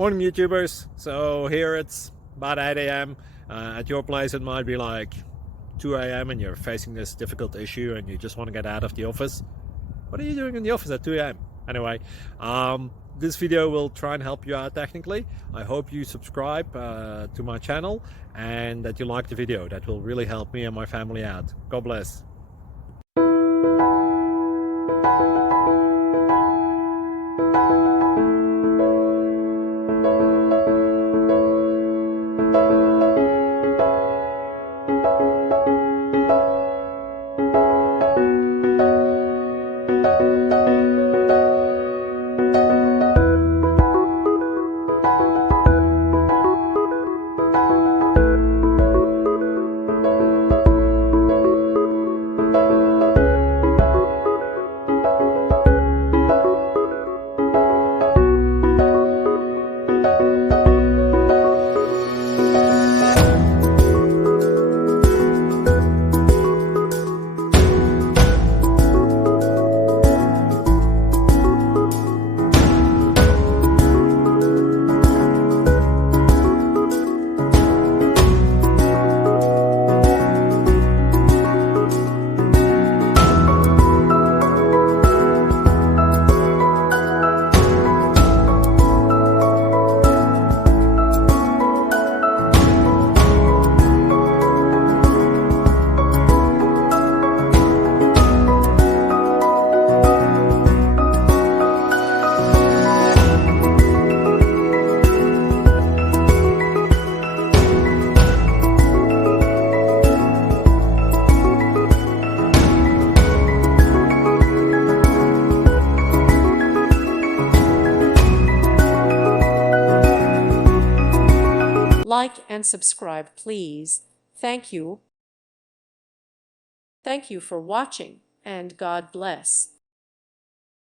Morning, YouTubers. So here it's about 8 a.m. At your place it might be like 2 a.m. and you're facing this difficult issue and you just want to get out of the office. What are you doing in the office at 2 a.m.? Anyway, this video will try and help you out technically. I hope you subscribe to my channel and that you like the video. That will really help me and my family out. God bless. Like and subscribe, please. Thank you. Thank you for watching, and God bless.